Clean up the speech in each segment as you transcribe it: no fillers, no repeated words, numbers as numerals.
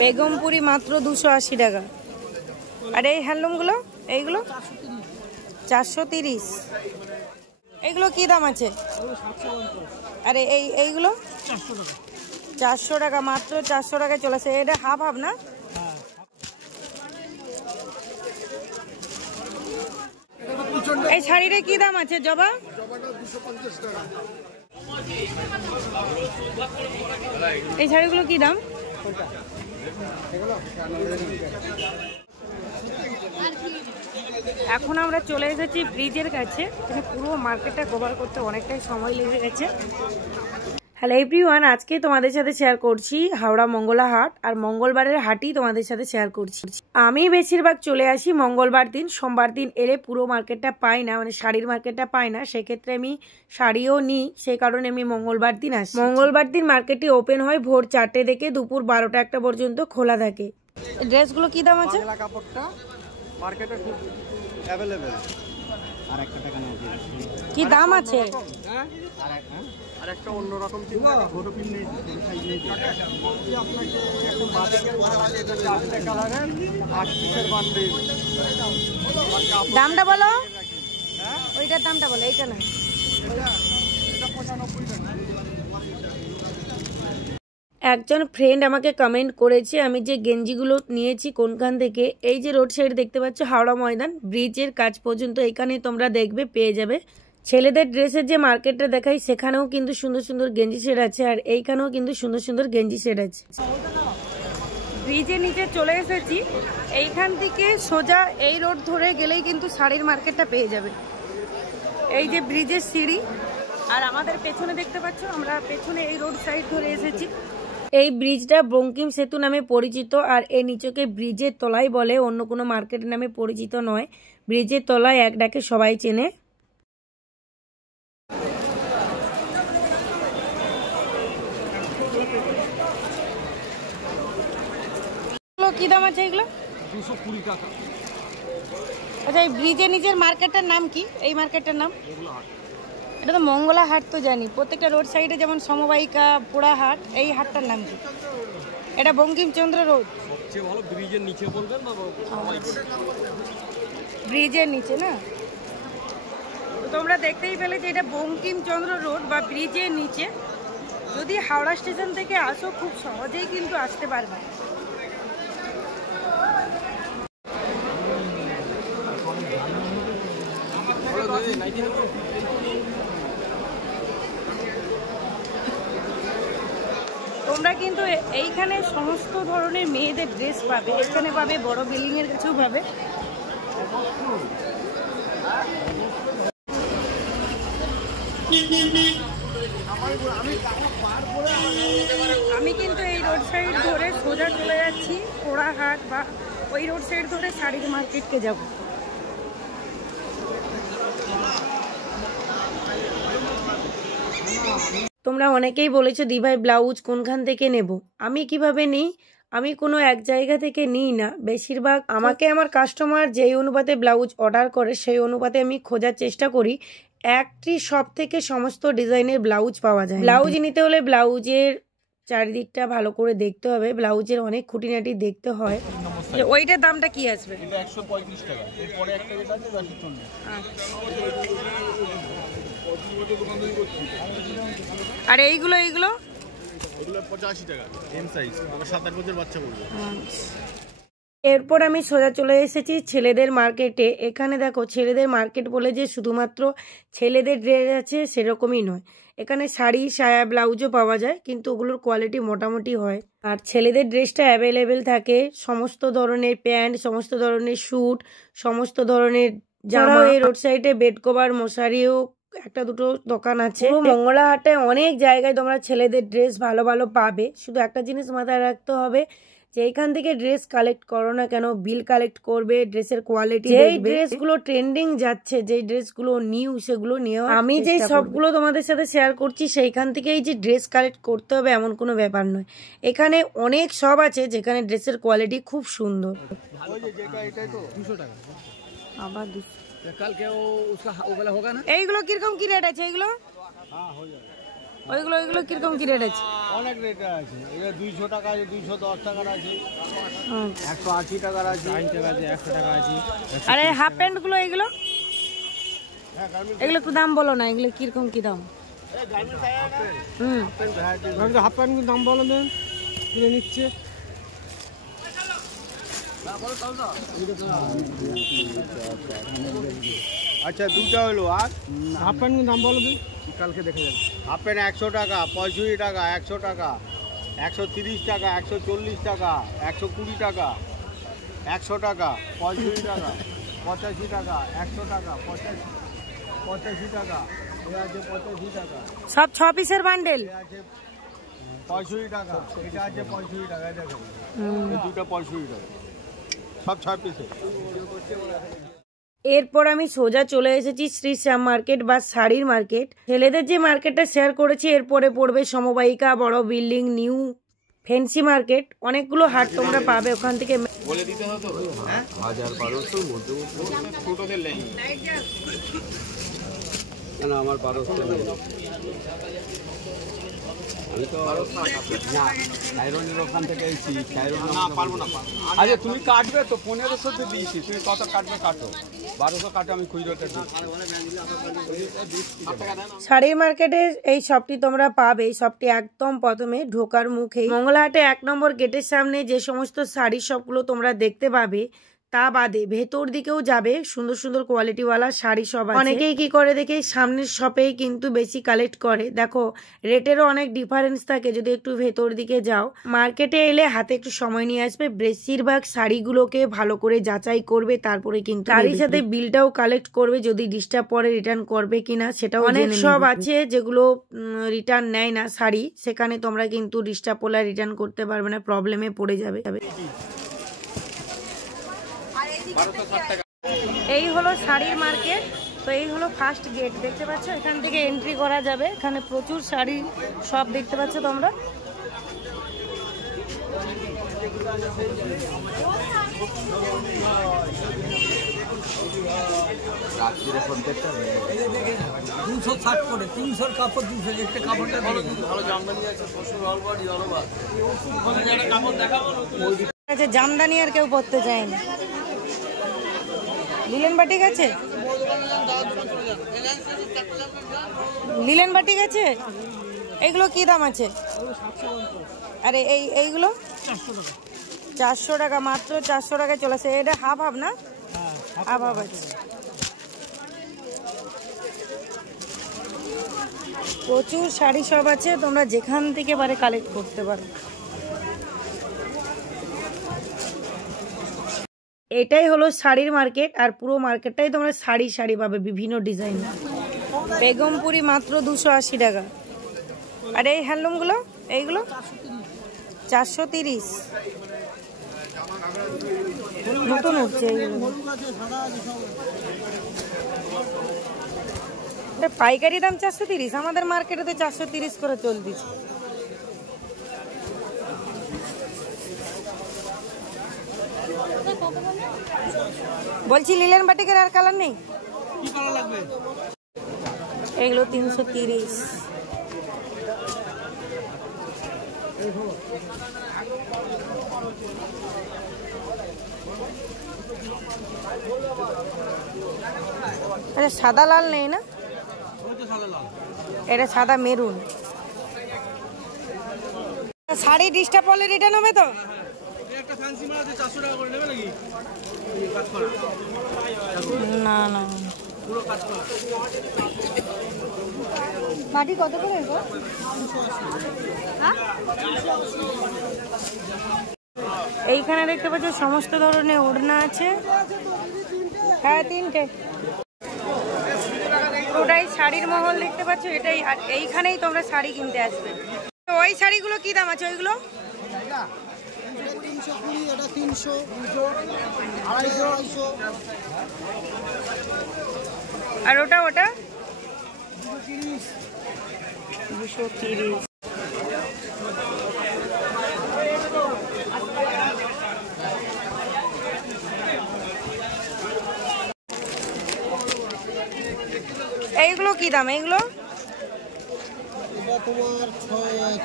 বেগমপুরি মাত্র 280 টাকা। আর এই হ্যান্ডলুমগুলো এইগুলো 430। এইগুলো কি দাম আছে? আরে এইগুলো 400 টাকা, মাত্র 400 টাকায় চলেছে। এটা হাফ হাফ না? এই শাড়িটা কি দাম আছে জবা? এই শাড়িগুলো কি দাম? এখন আমরা চলে এসেছি ব্রিজের কাছে। এখানে পুরো মার্কেটটা কভার করতে অনেকটাই সময় লেগে গেছে। হ্যালো এভরিওয়ান, আজকে তোমাদের সাথে শেয়ার করছি হাওড়া মঙ্গলা হাট। আর মঙ্গলবারের হাটই তোমাদের সাথে শেয়ার করছি। আমি বেশিরভাগ চলে আসি মঙ্গলবার দিন। সোমবার দিন এলে পুরো মার্কেটটা পাই না, মানে শাড়ির মার্কেটটা পাই না। সেক্ষেত্রে আমি শাড়িও নিই, সেই কারণে আমি মঙ্গলবার দিন আসি। মঙ্গলবার দিন মার্কেটটি ওপেন হয় ভোর 4টে থেকে দুপুর 12টা 1টা পর্যন্ত খোলা থাকে। ড্রেসগুলো কি দাম আছে? কাপড়টা মার্কেটে খুব অ্যাভেলেবেল। আর একটা টাকা নাও কি দাম আছে? আর একটা অন্যরকম ফটো পিন নেই, সাইজ নেই। আপনাকে একদম বাটিকের চারটে কালারের 8 পিসের বান্ডিল। দামটা বলো। ওইটার দামটা বলো, এইটা না। এটা 95 টাকা। একজন ফ্রেন্ড আমাকে কমেন্ট করেছে আমি যে গেঞ্জিগুলো নিয়েছি কোনখান থেকে। এই যে রোড সাইড দেখতে পাচ্ছ হাওড়া ময়দান, ব্রিজের কাজ পর্যন্ত এখানে তোমরা দেখবে পেয়ে যাবে। ছেলেদের ড্রেসের যে মার্কেটটা দেখাই সেখানেও কিন্তু সুন্দর সুন্দর গেঞ্জি সেট আছে, আর এইখানেও কিন্তু সুন্দর সুন্দর গেঞ্জি সেট আছে। ব্রিজের নিচে চলে এসেছি। এইখান থেকে সোজা এই রোড ধরে গেলেই কিন্তু শাড়ির মার্কেটটা পেয়ে যাবে। এই যে ব্রিজের সিঁড়ি, আর আমাদের পেছনে দেখতে পাচ্ছ আমরা পেছনে এই রোড সাইড ধরে এসেছি। এই ব্রিজটা বঙ্কিম সেতু নামে পরিচিত, আর এই নিচকে ব্রিজের তলায় বলে, অন্য কোনো মার্কেট নামে পরিচিত নয়। ব্রিজের তলায় এক ডাকে সবাই চেনে। কি দাম আছে এগুলো? 220 টাকা। আচ্ছা, এই ব্রিজের নিচের মার্কেটটার নাম কি? এই মার্কেটটার নাম? এটা তো মঙ্গলা হাট তো জানি, প্রত্যেকটা রোড সাইডে যেমন সমবায়িকা, পোড়া হাট, এই হাটটার নাম কি? এটা বঙ্কিমচন্দ্র রোড। সবচেয়ে ভালো ব্রিজের নিচে বলবেন না? ব্রিজের নিচে না? তো তোমরা দেখতেই পেলে যে এটা বঙ্কিমচন্দ্র রোড বা ব্রিজের নিচে। যদি হাওড়া স্টেশন থেকে আসো খুব সহজেই কিন্তু আসতে পারবে। তোমরা কিন্তু এইখানে সমস্ত ধরনের মেয়েদের ড্রেস পাবে। এখানে পাবে, বড় বিল্ডিং এর কাছেও পাবে। আমি কিন্তু এই রোড সাইড ধরে সোজা চলে যাচ্ছি পোড়াহাট, বা ওই রোড সাইড ধরে শাড়ির মার্কেটকে যাব। তোমরা অনেকেই বলেছো দিভাই ব্লাউজ কোনখান থেকে নেব। আমি কিভাবে নিই, আমি কোনো এক জায়গা থেকে নিই না। বেশিরভাগ আমাকে আমার কাস্টমার যেই অনুপাতে ব্লাউজ অর্ডার করে সেই অনুপাতে আমি খোঁজার চেষ্টা করি। একটি শপ থেকে সমস্ত ডিজাইনের ব্লাউজ পাওয়া যায়। ব্লাউজ নিতে হলে ব্লাউজের চারিদিকটা ভালো করে দেখতে হবে, ব্লাউজের অনেক খুঁটিনাটি দেখতে হয়। ওইটার দামটা কি আসবে? এটা 135 টাকা। এরপরে একটা যেটা আছে 240। আর এইগুলো এগুলো 85 টাকা এম সাইজ, মানে 7-8 বছর বাচ্চা বলবে। এরপর আমি সোজা চলে এসেছি ছেলেদের মার্কেটে। এখানে দেখো ছেলেদের মার্কেট বলে যে শুধুমাত্র ছেলেদের ড্রেস আছে সেরকমই নয়। এখানে শাড়ি, সায়া, ব্লাউজও পাওয়া যায়, কিন্তু ওগুলোর কোয়ালিটি মোটামুটি হয়। আর ছেলেদের ড্রেসটা অ্যাভেলেবেল থাকে, সমস্ত ধরনের প্যান্ট, সমস্ত ধরনের স্যুট, সমস্ত ধরনের জামা। এই রোড সাইডে বেড কভার, মশারিও একটা দুটো দোকান আছে। মঙ্গলা হাটে অনেক জায়গায় তোমরা ছেলেদের ড্রেস ভালো ভালো পাবে। শুধু একটা জিনিস মাথায় রাখতে হবে যে এইখান থেকে ড্রেস কালেক্ট করো না কেন, বিল কালেক্ট করবে, ড্রেসের কোয়ালিটি দেখবে। যেই ড্রেসগুলো ট্রেন্ডিং যাচ্ছে, যেই ড্রেসগুলো নিউ, সেগুলো নিয়ে আমি যেই সবগুলো তোমাদের সাথে শেয়ার করছি সেইখান থেকেই যে ড্রেস কালেক্ট করতে হবে এমন কোনো ব্যাপার নয়। এখানে অনেক সব আছে যেখানে ড্রেসের কোয়ালিটি খুব সুন্দর। আবার 200 কালকে ও उसका वो वाला होगा ना। এইগুলো কিরকম কি রেট আছে? এইগুলো ওইগুলো ওইগুলো কিরকম কি রেট আছে? অনেক রেট আছে, এটা 200 টাকা আছে, 210 টাকার আছে, 180 টাকার আছে, 100 টাকা আছে। আরে হাফ প্যান্ট গুলো এগুলো এগুলো একটু দাম বলো না, এগুলো কিরকম কি দাম? হাফ প্যান্ট দাম বলো দেন, কিনে নিচ্ছে। আচ্ছা দুটা হলো, আর হাফ প্যান্ট দাম বলো দেন, কালকে দেখে যাবে। হাফ প্যান্ট 100 টাকা, 65 টাকা, 100 টাকা, 130 টাকা, 140 টাকা, 120 টাকা, 100 টাকা, 65 টাকা, 85 টাকা, 100 টাকা, 85 টাকা, এ আছে 85 টাকা। সব 6 পিসের বান্ডেল আছে 65 টাকা, এটা আছে 65 টাকা, দেখো এই দুটো 65 টাকা, সব 6 পিসে। এরপর আমি সোজা চলে এসেছি শ্রী শ্যাম মার্কেট বা শাড়ির মার্কেট। ছেলেদের যে মার্কেটটা শেয়ার করেছি এরপরে পড়বে সমবায়িকা, বড় বিল্ডিং, নিউ ফ্যান্সি মার্কেট, অনেকগুলো হাট তোমরা পাবে ওখান থেকে। বলে দিতে হতো 1000-1200 মধ্যে ছোটদের লেগে না, আমার 1200 নেই, আমি তো খাইরনের ওখান থেকে এসেছি। না পারবো না। আরে তুমি কাটবে তো 1500 দিয়েছি, তুমি কত কাটবে কাটো, 1200 কাটো, আমি খুচরোটা দিই। শাড়ির মার্কেটে এই শপটি তোমরা পাবে। এই শপটি একদম প্রথমে ঢোকার মুখে মঙ্গলাহাটে 1 নম্বর গেটের সামনে যে সমস্ত শাড়ির শপগুলো তোমরা দেখতে পাবে, তা বাদে ভেতর দিকেও যাবে সুন্দর সুন্দর কোয়ালিটিওয়ালা শাড়ি সব আছে। অনেকেই কি করে দেখে সামনের শপেই কিন্তু বেশি কালেক্ট করে। দেখো রেটেরও অনেক ডিফারেন্স থাকে যদি একটু ভেতর দিকে যাও। মার্কেটে এলে হাতে একটু সময় নিয়ে আসবে, বেশিরভাগ শাড়িগুলোকে ভালো করে যাচাই করবে, তারপরে কিন্তু শাড়ির সাথে বিলটাও কালেক্ট করবে, যদি ডিস্টার্ব পরে রিটার্ন করবে কিনা সেটাও। অনেক সব আছে যেগুলো রিটার্ন নেয় না শাড়ি, সেখানে তোমরা কিন্তু ডিস্টার্ব হলে রিটার্ন করতে পারবে না, প্রবলেমে পড়ে যাবে। এই হলো শাড়ির মার্কেট। তো এই হলো ফার্স্ট গেট, দেখতে পাচ্ছ, এখান থেকে এন্ট্রি করা যাবে। এখানে প্রচুর শাড়ি সব দেখতে পাচ্ছ তোমরা। জামদানি আর কেউ পরতে চায় না। লিলেন বাটিক আছে, লিলেন বাটিক আছে। এইগুলো কি দাম আছে? আরে এইগুলো 400 টাকা, মাত্র 400 টাকায় চলে আসে। এটা হাফ হাফ না? হাফ হাফ আছে। প্রচুর শাড়ি সব আছে, তোমরা যেখান থেকে পারে কালেক্ট করতে পারো। এটাই হলো শাড়ির মার্কেট, আর পুরো মার্কেটটাই তোমরা শাড়ি পাবে বিভিন্ন ডিজাইন। বেগমপুরি মাত্র 280 টাকা। আর এই হ্যান্ডলুমগুলো এইগুলো 430, নতুন উঠছে এইগুলো। পাইকারি দাম 430, আমাদের মার্কেটে তো 430 করে চলতেছে। বলছি লিলেন বাটিকের আর কালার নেই? কি কালার লাগবে? এগুলো 330। সাদা লাল নেই না? এটা সাদা মেরুন। শাড়ি ডিস্টার্ব হলে রিটার্ন হবে তো? না না, বাটি কত করে? এইখানে দেখতে পাচ্ছ সমস্ত ধরনের ওড়না আছে। হ্যাঁ 3টে। ওটাই শাড়ির মহল দেখতে পাচ্ছ, এটাই। আর এইখানেই তোমরা শাড়ি কিনতে আসবে। তো ওই শাড়িগুলো কি দাম আছে? ওইগুলো 320, এটা 300, 250, আর ওটা 230। এইগুলো কি দাম? এইগুলো তোমার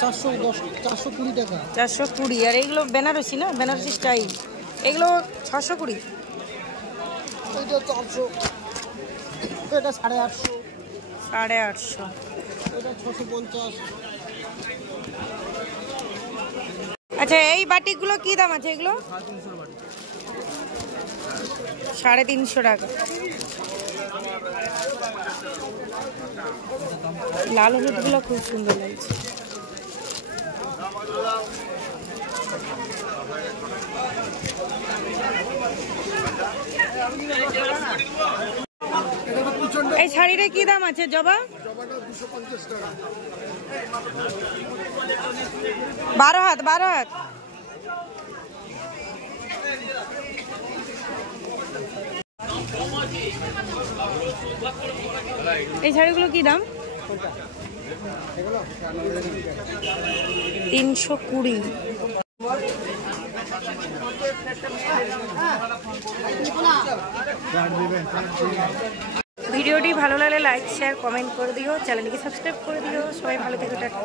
420 টাকা। 420। আর এগুলো বেনারসি না, বেনারসি স্টাইল, এগুলো 620। এটা 400, এটা 850, 850। এটা 650। আচ্ছা এই বাটিকগুলো কি দাম আছে এগুলো? 350 টাকা। লাল হলুদগুলো খুব সুন্দর লাগছে। এই শাড়িটা কি দাম আছে জবা? 12 হাত, 12 হাত। এই শাড়িগুলো কি দাম? 320। ভিডিওটি ভালো লাগলে লাইক শেয়ার কমেন্ট করে দিও, চ্যানেলটিকে সাবস্ক্রাইব করে দিও। সবাই ভালো থেকো।